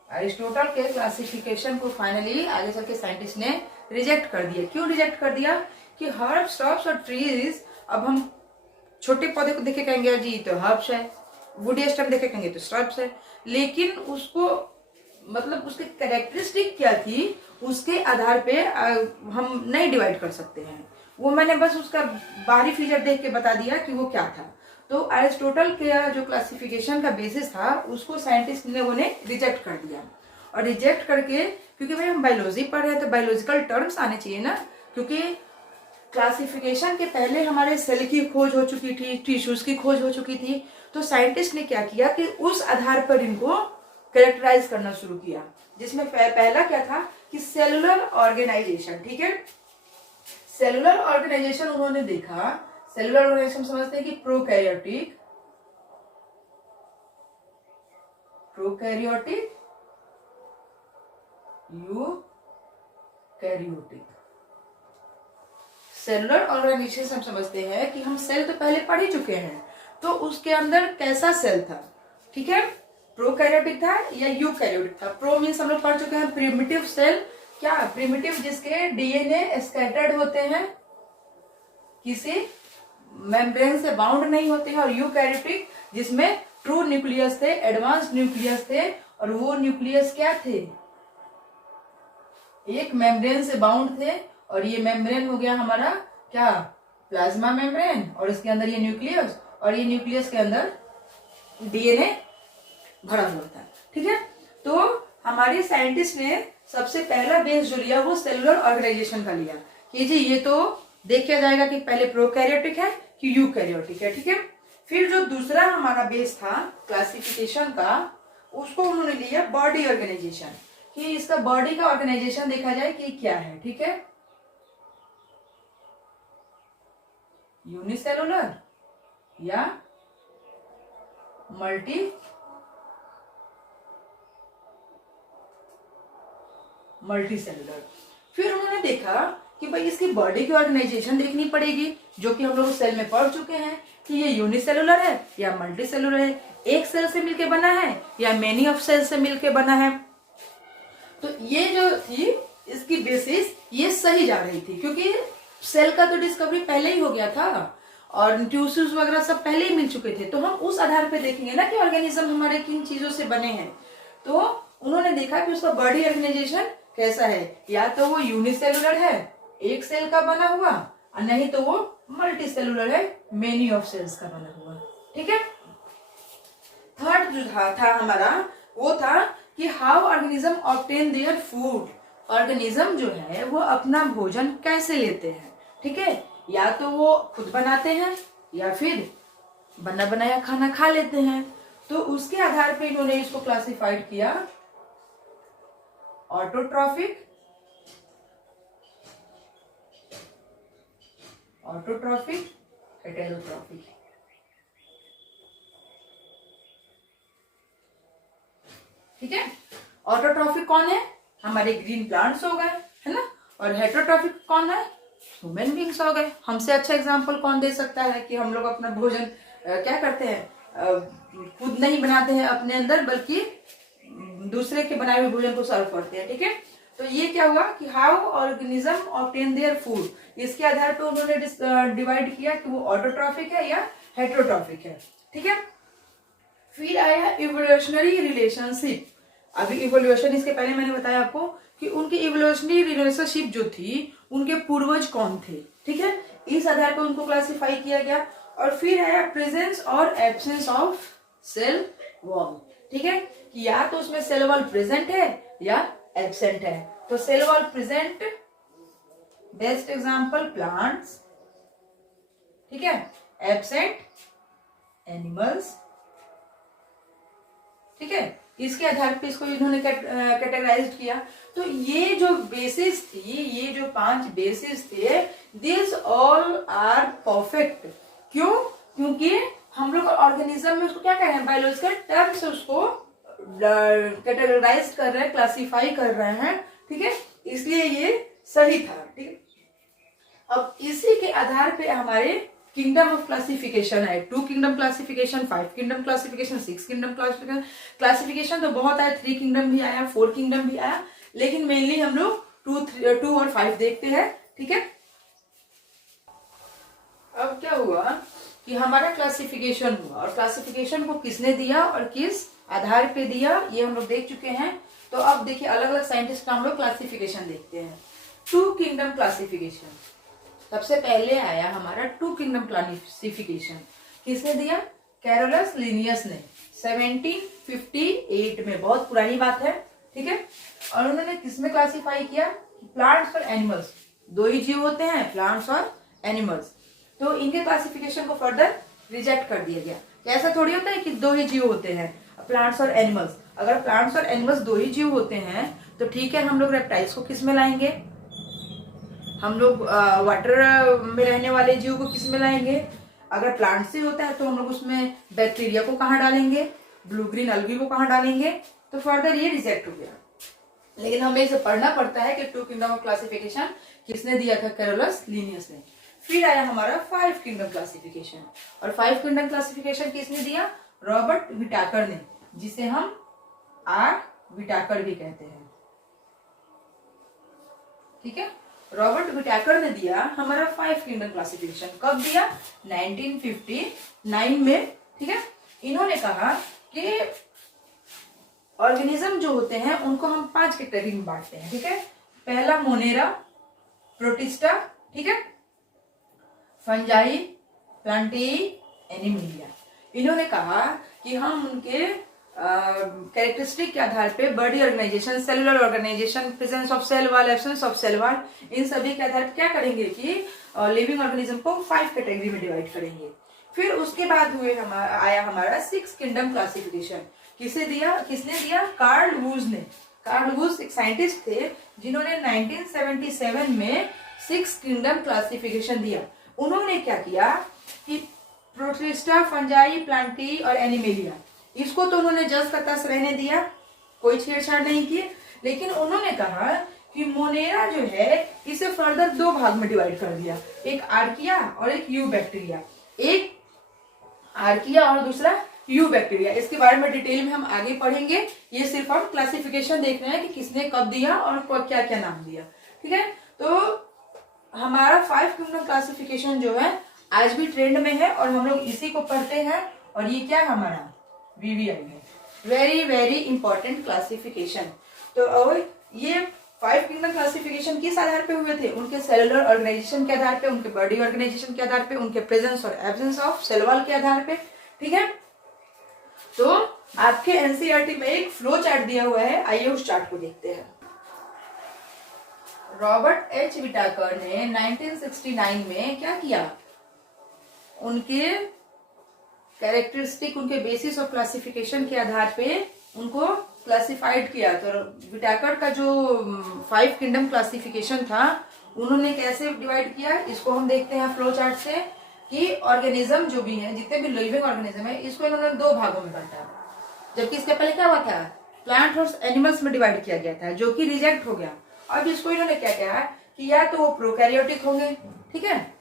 अरिस्टोटल के क्लासिफिकेशन को फाइनली आगे चल के साइंटिस्ट ने रिजेक्ट कर दिया। क्यों रिजेक्ट कर दिया? कि हर्ब्स, स्ट्रब्स और ट्रीज, अब हम छोटे पौधे को देखे कहेंगे जी तो हर्ब्स है, वुडी स्टम देखे कहेंगे तो स्ट्रब्स है, लेकिन उसको मतलब उसकी कैरेक्टरिस्टिक क्या थी उसके आधार पे हम नहीं डिवाइड कर सकते हैं। वो मैंने बस उसका बाहरी फीचर देख के बता दिया कि वो क्या था। तो अरिस्टोटल के जो क्लासिफिकेशन का बेसिस था उसको साइंटिस्ट ने रिजेक्ट कर दिया। और रिजेक्ट करके, क्योंकि भाई हम बायोलॉजी पढ़ रहे हैं तो बायोलॉजिकल टर्म्स आने चाहिए ना, क्योंकि क्लासिफिकेशन के पहले हमारे सेल की खोज हो चुकी थी, टिश्यूज की खोज हो चुकी थी। तो साइंटिस्ट ने क्या किया कि उस आधार पर इनको कैरेक्टराइज करना शुरू किया, जिसमें पहला क्या था कि सेलुलर ऑर्गेनाइजेशन, ठीक है। सेलुलर ऑर्गेनाइजेशन उन्होंने देखा, सेलुलर ऑर्गेनाइजेशन समझते हैं कि प्रोकैरियोटिक, यूकैरियोटिक। सेलुलर ऑर्गेनाइजेशन हम समझते हैं कि हम सेल तो पहले पढ़ ही चुके हैं, तो उसके अंदर कैसा सेल था, ठीक है, प्रोकैरियोटिक था या यूकैरियोटिक था। प्रो मीन्स हम लोग पढ़ चुके हैं प्रिमिटिव सेल, क्या प्रिमिटिव, जिसके डीएनए स्कैटर्ड होते हैं, किसी मेम्ब्रेन से बाउंड नहीं होते हैं। और यूकैरियोटिक जिसमें ट्रू न्यूक्लियस थे, एडवांस्ड न्यूक्लियस थे, और वो न्यूक्लियस क्या थे? एक मेम्ब्रेन से बाउंड थे, और ये मेम्ब्रेन हो गया हमारा क्या? प्लाज्मा मेम्ब्रेन, और इसके अंदर ये न्यूक्लियस, और ये न्यूक्लियस के अंदर डीएनए भरा हुआ था, ठीक है। तो हमारे साइंटिस्ट ने सबसे पहला बेस जो लिया वो सेलुलर ऑर्गेनाइजेशन का लिया कि जी ये तो देखा जाएगा कि पहले प्रोकैरियोटिक है कि यूकैरियोटिक है, ठीक है। फिर जो दूसरा हमारा बेस था क्लासिफिकेशन का, उसको उन्होंने लिया बॉडी ऑर्गेनाइजेशन, कि इसका बॉडी का ऑर्गेनाइजेशन देखा जाए कि क्या है, ठीक है। यूनिसेलुलर या मल्टीसेलुलर। फिर उन्होंने देखा कि भाई इसकी बॉडी की ऑर्गेनाइजेशन देखनी पड़ेगी, जो कि हम लोग सेल में पढ़ चुके हैं कि ये यूनिसेलुलर है या मल्टीसेलुलर है, एक सेल से मिलके बना है या मेनी ऑफ सेल से मिलके बना है। तो ये जो थी इसकी बेसिस ये सही जा रही थी, क्योंकि सेल का तो डिस्कवरी पहले ही हो गया था और टिश्यूज वगैरह सब पहले ही मिल चुके थे। तो हम उस आधार पे देखेंगे ना कि ऑर्गेनिज्म हमारे किन चीजों से बने हैं। तो उन्होंने देखा कि उसका बॉडी ऑर्गेनाइजेशन कैसा है, या तो वो यूनिसेलुलर है, एक सेल का बना हुआ, और नहीं तो वो मल्टी सेलुलर है, मेनी ऑफ सेल्स का बना हुआ, ठीक है। थर्ड जो था हमारा वो था कि how organism obtain their food. Organism जो है वो अपना भोजन कैसे लेते हैं, ठीक है, या तो वो खुद बनाते हैं या फिर बना बनाया खाना खा लेते हैं। तो उसके आधार पर इन्होंने इसको क्लासिफाइड किया ऑटोट्रॉफिक, हेटेरोट्रॉफिक। ठीक है, ऑटोट्रॉफिक कौन है? हमारे ग्रीन प्लांट्स हो गए, है ना। और हेटेरोट्रॉफिक कौन है? ह्यूमन बींग्स हो गए। हमसे अच्छा एग्जाम्पल कौन दे सकता है कि हम लोग अपना भोजन क्या करते हैं, खुद नहीं बनाते हैं अपने अंदर, बल्कि दूसरे के बनाए हुए भोजन को सर्व करते हैं। ठीक है, तो ये क्या हुआ कि how organism obtain their food, इसके आधार पर उन्होंने डिवाइड किया कि वो ऑटोट्रॉफिक है या हेटेरोट्रॉफिक है। ठीक है, फिर आया इवोल्यूशनरी रिलेशनशिप। अभी इवोल्यूशन, इसके पहले मैंने बताया आपको कि उनकी इवोल्यूशनरी रिलेशनशिप जो थी, उनके पूर्वज कौन थे। ठीक है, इस आधार पर उनको क्लासिफाई किया गया। और फिर आया प्रेजेंस और एब्सेंस ऑफ सेल वॉल। ठीक है, कि या तो उसमें सेल वॉल प्रेजेंट है या एब्सेंट है। तो cell wall present, best example plants. ठीक है, एब्सेंट एनिमल्स। ठीक है, इसके आधार पे इसको इन्होंने कैटेगराइज किया। तो ये जो बेसिस थी, ये जो 5 बेसिस थे, दिस ऑल आर परफेक्ट। क्यों? क्योंकि हम लोग ऑर्गेनिज्म में उसको क्या कह रहे हैं, बायोलॉजिकल टर्म से उसको कैटेगराइज कर रहे हैं, क्लासिफाई कर रहे हैं। ठीक है, इसलिए ये सही था। ठीक है, अब इसी के आधार पे हमारे किंगडम ऑफ क्लासिफिकेशन है। 2 kingdom classification, 5 kingdom classification, 6 kingdom classification तो बहुत आया, 3 किंगडम भी आया, 4 किंगडम भी आया, लेकिन मेनली हम लोग 2 और 5 देखते हैं। ठीक है, अब क्या हुआ कि हमारा क्लासिफिकेशन हुआ, और क्लासिफिकेशन को किसने दिया और किस आधार पे दिया, ये हम लोग देख चुके हैं। तो अब देखिए अलग अलग साइंटिस्ट का हम लोग क्लासिफिकेशन देखते हैं। 2 किंगडम क्लासिफिकेशन, सबसे पहले आया हमारा 2 किंगडम क्लासिफिकेशन। किसने दिया? कैरोलस लिनियस ने 1758 में, बहुत पुरानी बात है। ठीक है, और उन्होंने किसमें क्लासिफाई किया? प्लांट्स और एनिमल्स, 2 ही जीव होते हैं, प्लांट्स और एनिमल्स। तो इनके क्लासिफिकेशन को फर्दर रिजेक्ट कर दिया गया। ऐसा थोड़ी होता है कि 2 ही जीव होते हैं, प्लांट्स और एनिमल्स। अगर प्लांट्स और एनिमल्स 2 ही जीव होते हैं तो ठीक है, हम लोग रेप्टाइल्स को किस में लाएंगे, हम लोग वाटर में रहने वाले जीव को किस में लाएंगे। अगर प्लांट से होता है तो हम लोग उसमें बैक्टीरिया को कहाँ डालेंगे, ब्लू ग्रीन अलगी को कहाँ डालेंगे। तो फर्दर ये रिजेक्ट हो गया। लेकिन हमें इसे पढ़ना पड़ता है कि 2 किंगडम ऑफ क्लासिफिकेशन किसने दिया था? कैरोलस लिनियस ने। फिर आया हमारा 5 किंगडम क्लासिफिकेशन, और 5 किंगडम क्लासिफिकेशन किसने दिया? रॉबर्ट विटाकर ने, जिसे हम आर विटाकर भी कहते हैं। ठीक है, रॉबर्ट विटाकर ने दिया हमारा 5 किंगडम क्लासिफिकेशन। कब दिया? 1959 में। ठीक है, इन्होंने कहा कि ऑर्गेनिज्म जो होते हैं उनको हम 5 कैटेगरी में बांटते हैं। ठीक है, पहला मोनेरा, प्रोटिस्टा, ठीक है, फंजाई, प्लांटेई, एनिमिलिया। इन्होंने कहा कि हम उनके कैरेक्टरिस्टिक के आधार पे body organisation, cellular organisation, presence of cell wall, absence of cell wall, इन सभी के आधार पर क्या करेंगे कि लिविंग ऑर्गेनिज्म को 5 कैटेगरी में डिवाइड करेंगे। फिर उसके बाद आया हमारा 6 किंगडम क्लासिफिकेशन। किसने दिया? कार्ल वूज ने। कार्ल वूज एक साइंटिस्ट थे जिन्होंने 1977 में 6 किंगडम क्लासिफिकेशन दिया। उन्होंने क्या किया कि प्रोटिस्टा, फंजाई, प्लांटी और एनिमेलिया, इसको तो उन्होंने जस का तस रहने दिया, कोई छेड़छाड़ नहीं की। लेकिन उन्होंने कहा कि मोनेरा जो है इसे फर्दर 2 भाग में डिवाइड कर दिया, एक आर्किया और एक यू बैक्टीरिया। एक आर्किया और दूसरा यू बैक्टीरिया। इसके बारे में डिटेल में हम आगे पढ़ेंगे। ये सिर्फ हम क्लासिफिकेशन देख रहे हैं कि किसने कब दिया और क्या क्या नाम दिया। ठीक है, तो हमारा 5 किंगडम क्लासिफिकेशन जो है आज भी ट्रेंड में है और हम लोग इसी को पढ़ते हैं। और ये क्या हमारा VVI है, वेरी वेरी इंपॉर्टेंट क्लासिफिकेशन। तो ये 5 किंगडम क्लासिफिकेशन किस आधार पे हुए थे? उनके सेलुलर ऑर्गेनाइजेशन के आधार पे, उनके बॉडी ऑर्गेनाइजेशन के आधार पे, उनके प्रेजेंस और एब्सेंस ऑफ सेल वॉल के आधार पे। ठीक है, तो आपके एनसीईआरटी में एक फ्लो चार्ट दिया हुआ है, आइए उस चार्ट को देखते हैं। रॉबर्ट एच विटाकर ने 1969 में क्या किया? उनके कैरेक्टरिस्टिक, उनके बेसिस ऑफ क्लासिफिकेशन के आधार पे उनको क्लासिफाइड किया। तो विटाकर का जो 5 किंगडम क्लासिफिकेशन था, उन्होंने कैसे डिवाइड किया इसको हम देखते हैं फ्लो चार्ट से। कि ऑर्गेनिज्म जो भी है, जितने भी लिविंग ऑर्गेनिज्म है, इसको इन्होंने 2 भागों में बांटा। जबकि इसके पहले क्या हुआ था? प्लांट और एनिमल्स में डिवाइड किया गया था, जो कि रिजेक्ट हो गया। अब इसको इन्होंने क्या किया कि या तो वो प्रोकैरियोटिक होंगे, ठीक है,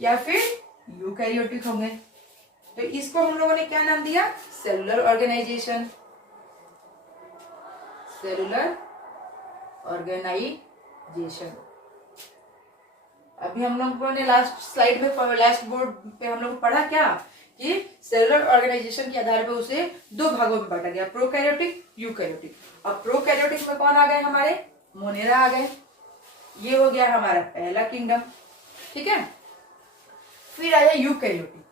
या फिर यूकैरियोटिक होंगे। तो इसको हम लोगों ने क्या नाम दिया? Cellular organisation. Cellular organisation. अभी हम लोगों ने लास्ट स्लाइड में, लास्ट बोर्ड पे हम लोग पढ़ा क्या कि सेलुलर ऑर्गेनाइजेशन के आधार पर उसे दो भागों में बांटा गया, प्रोकैरियोटिक, यूकैरियोटिक। अब प्रोकैरियोटिक में कौन आ गए? हमारे मोनेरा आ गए। ये हो गया हमारा पहला किंगडम, ठीक है। फिर आया यूकैरियोटिक।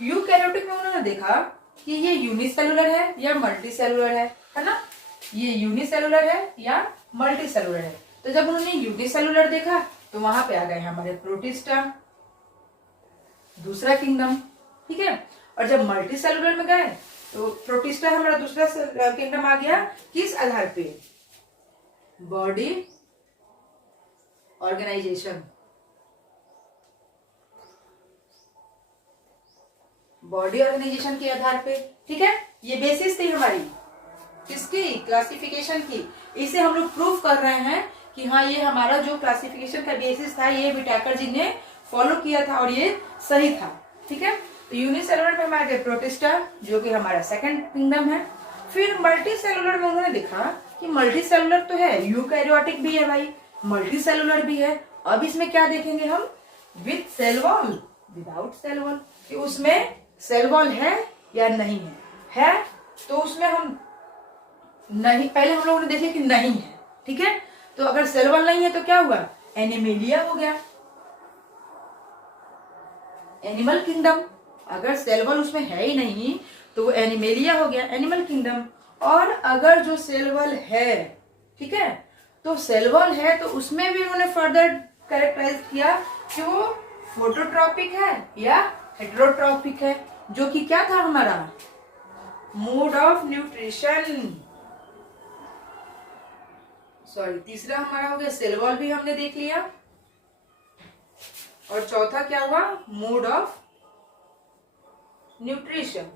यूकैरियोटिक में उन्होंने देखा कि ये यूनिसेलुलर है या मल्टी सेलुलर है ना, ये यूनिसेलुलर है या मल्टी सेलुलर है। तो जब उन्होंने यूनिसेलुलर देखा तो वहां पे आ गए हमारे प्रोटिस्टा, दूसरा किंगडम, ठीक है। और जब मल्टी सेलुलर में गए तो प्रोटिस्टा हमारा दूसरा किंगडम आ गया। किस आधार पे? बॉडी ऑर्गेनाइजेशन, बॉडी ऑर्गेनाइजेशन के आधार पे, ठीक है। ये बेसिस थी हमारी किसकी? क्लासिफिकेशन की। इसे हम लोग प्रूफ कर रहे हैं कि हाँ ये हमारा जो क्लासिफिकेशन का बेसिस था ये विटाकर जी ने फॉलो किया था और ये सही था, ठीक है। तो यूनिसेलुलर में हमारे प्रोटिस्टा जो कि हमारा सेकंड किंगडम है। फिर मल्टी सेलुलर में उन्होंने देखा कि मल्टी सेलुलर तो है, यूकैरियोटिक भी है भाई, मल्टी सेलुलर भी है। अब इसमें क्या देखेंगे हम? With cell wall, without cell wall, कि उसमें सेल वॉल है या नहीं है तो उसमें हम नहीं, पहले हम लोगों ने देखे कि नहीं है, ठीक है। तो अगर सेल वॉल नहीं है तो क्या हुआ? एनिमेलिया हो गया, एनिमल किंगडम। अगर सेल वॉल उसमें है ही नहीं तो वो एनिमेलिया हो गया, एनिमल किंगडम। और अगर जो सेल वॉल है, ठीक है, तो सेल वॉल है तो उसमें भी उन्होंने फर्दर कैरेक्टराइज किया कि वो फोटोट्रॉपिक है या हेटेरोट्रॉपिक है, जो कि क्या था हमारा? Mode of nutrition. सॉरी, तीसरा हमारा हो गया सेल वॉल भी हमने देख लिया, और चौथा क्या हुआ? मोड ऑफ न्यूट्रिशन,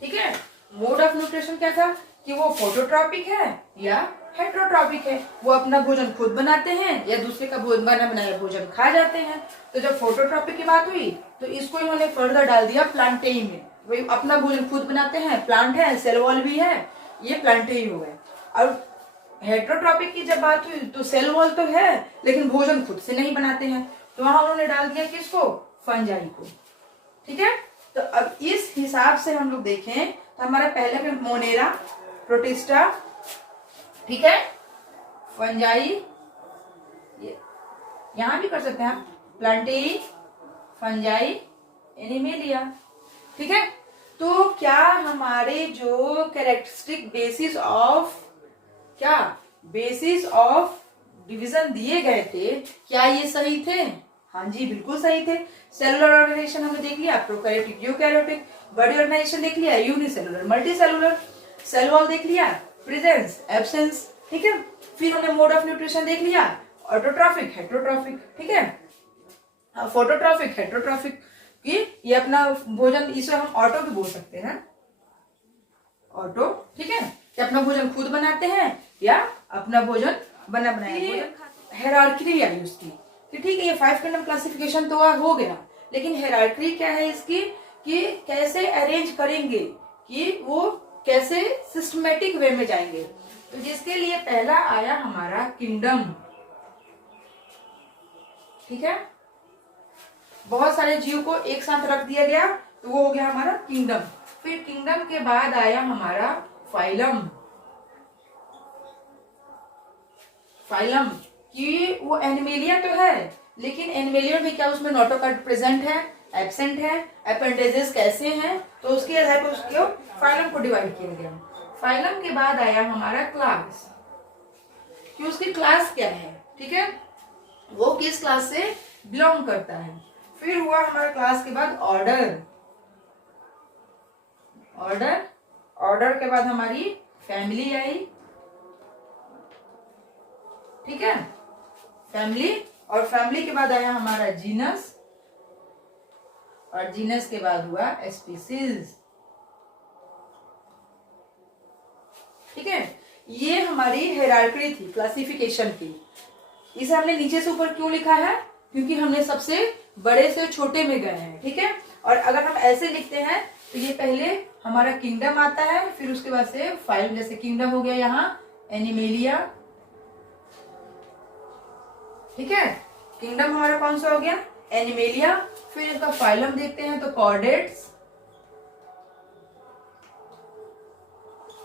ठीक है। मोड ऑफ न्यूट्रिशन क्या था? कि वो फोटोट्रॉपिक है या हेटेरोट्रॉपिक है, वो अपना भोजन खुद बनाते हैं या दूसरे का बना बनाया भोजन खा जाते हैं। तो जब फोटोट्रॉपिक की बात हुई तो इसको इन्होंने फर्दर डाल दिया प्लांटेई में, वही अपना भोजन खुद बनाते हैं, प्लांट है, सेल वॉल भी है, ये प्लांटेई हो गए। और हेटेरोट्रॉपिक की जब बात हुई तो सेल वॉल तो है लेकिन भोजन खुद से नहीं बनाते हैं, तो वहां उन्होंने डाल दिया किसको? फंजाई को, ठीक है। तो अब इस हिसाब से हम लोग देखें तो हमारा पहले में मोनेरा, प्रोटिस्टा, ठीक है, फंजाई, यहां भी कर सकते हैं आप, प्लांटेई, फंजाई, एनिमेलिया, ठीक है। तो क्या हमारे जो कैरेक्टरिस्टिक बेसिस ऑफ डिवीजन दिए गए थे, क्या ये सही थे? हाँ जी, बिल्कुल सही थे। सेलुलर ऑर्गेनाइजेशन हमने देख लिया, प्रोकैरियोटिक, यूकैरियोटिक। बॉडी ऑर्गेनाइजेशन देख लिया, unicellular, multi cellular. Cell wall देख लिया, प्रेजेंस, एब्सेंस, ठीक है। फिर हमने मोड ऑफ न्यूट्रिशन देख लिया, ऑटोट्रॉफिक, हेटेरोट्रॉफिक, ठीक है। फोटोट्रॉफिक, हेटेरोट्रॉफिक, कि ये अपना भोजन, इसे हम ऑटो भी बोल सकते हैं, ऑटो, ठीक है, कि अपना भोजन खुद बनाते हैं या अपना भोजन बना बनाया। हेरार्की आई उसकी कि ठीक है ये 5 किंगडम क्लासिफिकेशन तो हो गया, लेकिन हेरार्की क्या है इसकी कि कैसे अरेंज करेंगे, कि वो कैसे सिस्टमेटिक वे में जाएंगे। तो जिसके लिए पहला आया हमारा किंगडम, ठीक है, बहुत सारे जीव को एक साथ रख दिया गया तो वो हो गया हमारा किंगडम। फिर किंगडम के बाद आया हमारा फाइलम। फाइलम कि वो एनिमेलिया तो है लेकिन एनिमेलिया में क्या उसमें नोटोकॉर्ड प्रेजेंट है, एब्सेंट है, अपेंडेजेस कैसे हैं, तो उसके आधार पर उसको फाइलम को डिवाइड किया गया। फाइलम के बाद आया हमारा क्लास, कि उसकी क्लास क्या है, ठीक है, वो किस क्लास से बिलोंग करता है। फिर हुआ हमारा क्लास के बाद ऑर्डर, ऑर्डर के बाद हमारी फैमिली आई, ठीक है, फैमिली, और फैमिली के बाद आया हमारा जीनस, और जीनस के बाद हुआ स्पीसीज, ठीक है। ये हमारी हायरार्की थी क्लासिफिकेशन की। इसे हमने नीचे से ऊपर क्यों लिखा है, क्योंकि हमने सबसे बड़े से छोटे में गए हैं, ठीक है। और अगर हम ऐसे लिखते हैं तो ये पहले हमारा किंगडम आता है, फिर उसके बाद से फाइलम, जैसे किंगडम हो गया यहाँ एनिमेलिया, ठीक है। किंगडम हमारा कौन सा हो गया, एनिमेलिया। फिर इसका फाइलम देखते हैं तो कॉर्डेट्स,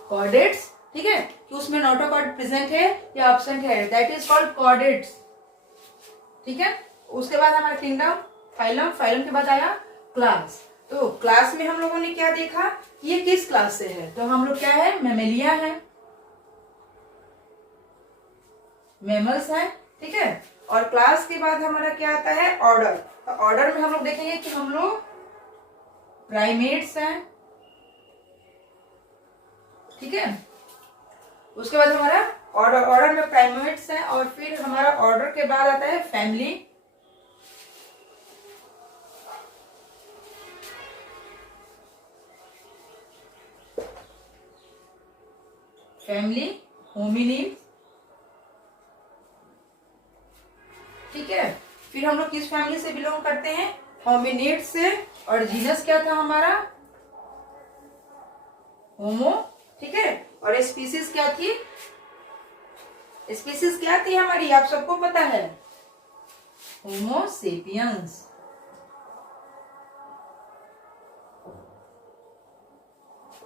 कॉर्डेट्स, ठीक है, कि उसमें नोटोकॉर्ड प्रेजेंट है या एब्सेंट है, दैट इज कॉल्ड कॉर्डेट्स, ठीक है। उसके बाद हमारा किंगडम, फाइलम, फाइलम के बाद आया क्लास। तो क्लास में हम लोगों ने क्या देखा, ये किस क्लास से है, तो हम लोग क्या है, मैमेलिया है, मैमल्स है, ठीक है। और क्लास के बाद हमारा क्या आता है, ऑर्डर। तो ऑर्डर में हम लोग देखेंगे कि हम लोग प्राइमेट्स हैं, ठीक है। उसके बाद हमारा ऑर्डर, ऑर्डर में प्राइमेट्स हैं, और फिर हमारा ऑर्डर के बाद आता है फैमिली, फैमिली होमिनिड, ठीक है। फिर हम लोग किस फैमिली से बिलोंग करते हैं, होमिनिड से। और जीनस क्या था हमारा, होमो, ठीक है। और स्पीसीज क्या थी, स्पीसीज क्या थी हमारी, आप सबको पता है, होमो सेपियंस,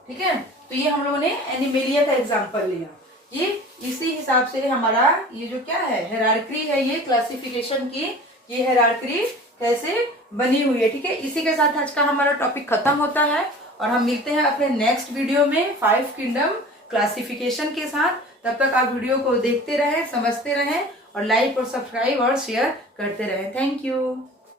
ठीक है। तो ये हम लोगों ने एनिमेलिया का एग्जांपल लिया। ये इसी हिसाब से हमारा ये जो क्या है, हायरार्की है, ये क्लासिफिकेशन की ये हायरार्की कैसे बनी हुई है, ठीक है। इसी के साथ आज का हमारा टॉपिक खत्म होता है, और हम मिलते हैं अपने नेक्स्ट वीडियो में 5 किंगडम क्लासिफिकेशन के साथ। तब तक आप वीडियो को देखते रहें, समझते रहें, और लाइक और सब्सक्राइब और शेयर करते रहें। Thank you.